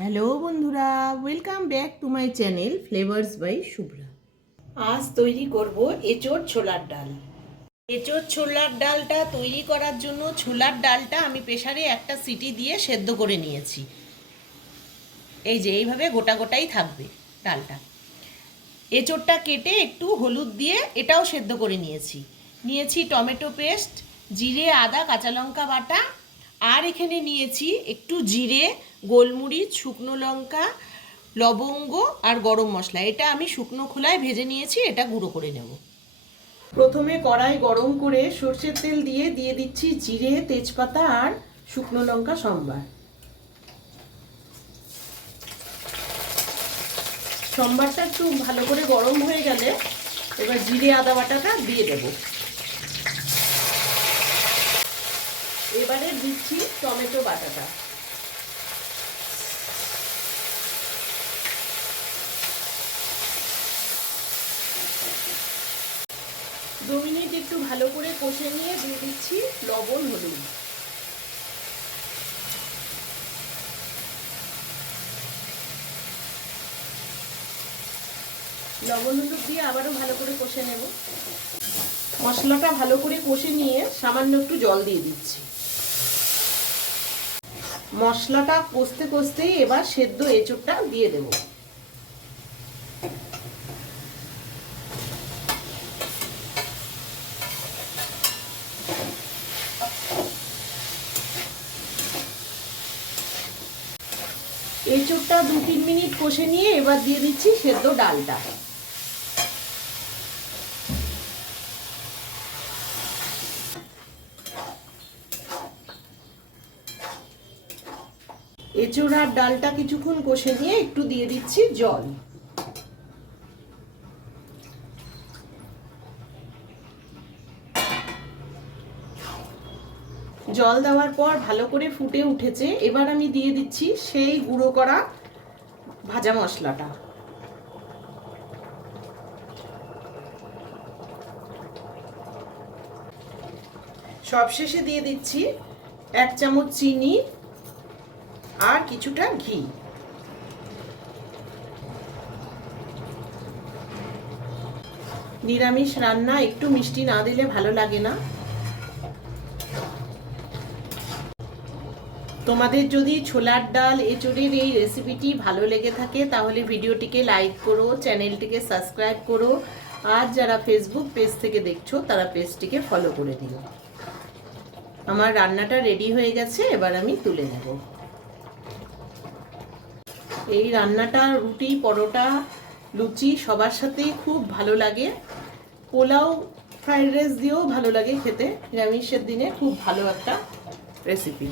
Hello বন্ধুরা, welcome back to my channel flavours by Shubhra. আজ তৈরি করব এঁচোড় ছোলার ডাল। এঁচোড় ছোলার ডালটা তৈরি করার জন্য ছোলার ডালটা আমি প্রেসারে একটা সিটি দিয়ে সেদ্ধ করে নিয়েছি। এই যে এইভাবে গোটা গোটাই থাকবে ডালটা। এঁচোড়টা কেটে একটু হলুদ দিয়ে এটাও সেদ্ধ করে নিয়েছি টমেটো পেস্ট, জিরে, আদা, কাঁচা লঙ্কা বাটা, আর এখানে নিয়েছি একটু জিরে, গোলমরিচ, শুকনো লঙ্কা, লবঙ্গ আর গরম মশলা। এটা আমি শুকনো খোলায় ভেজে নিয়েছি, এটা গুঁড়ো করে নেব। প্রথমে কড়াই গরম করে সর্ষের তেল দিয়ে দিচ্ছি জিরে, তেজপাতা আর শুকনো লঙ্কা সম্বার। সম্বারটা একটু ভালো করে গরম হয়ে গেলে এবার জিরে আদা বাটাটা দিয়ে দেব। এবারে দিচ্ছি টমেটো বাটাটা। দু মিনিট একটু ভালো করে কষে নিয়ে দিয়ে দিচ্ছি লবণ, হলুদ। লবণ হলুদ দিয়ে আবারও ভালো করে কষে নেব। মশলাটা ভালো করে কষে নিয়ে সামান্য একটু জল দিয়ে দিচ্ছি। মশলাটা কষতে কষতেই এবার সেদ্ধ এঁচোড়টা দিয়ে দেব। এঁচোড়টা 2-3 মিনিট কষে নিয়ে এবার দিয়ে দিচ্ছি সেদ্ধ ডালটা। এঁচোড় আর ডালটা কিছুক্ষণ কষে নিয়ে একটু দিয়ে দিচ্ছি জল। জল দেওয়ার পর ভালো করে ফুটে উঠেছে। এবার আমি দিয়ে দিচ্ছি সেই গুঁড়ো করা ভাজা মশলাটা। সবশেষে দিয়ে দিচ্ছি 1 চামচ চিনি আর কিছুটা ঘি। নিরামিষ রান্না একটু মিষ্টি না দিলে ভালো লাগে না। তোমাদের যদি ছোলার ডাল এঁচোড়ের এই রেসিপিটি ভালো লেগে থাকে তাহলে ভিডিওটিকে লাইক করো, চ্যানেলটিকে সাবস্ক্রাইব করো, আর যারা ফেসবুক পেজ থেকে দেখছো তারা পেজটিকে ফলো করে দিও। আমার রান্নাটা রেডি হয়ে গেছে, এবার আমি তুলে নেব। এই রান্নাটা রুটি, পরোটা, লুচি সবার সাথেই খুব ভালো লাগে। পোলাও, ফ্রাইড রাইস দিয়েও ভালো লাগে খেতে। নিরামিষের দিনে খুব ভালো একটা রেসিপি।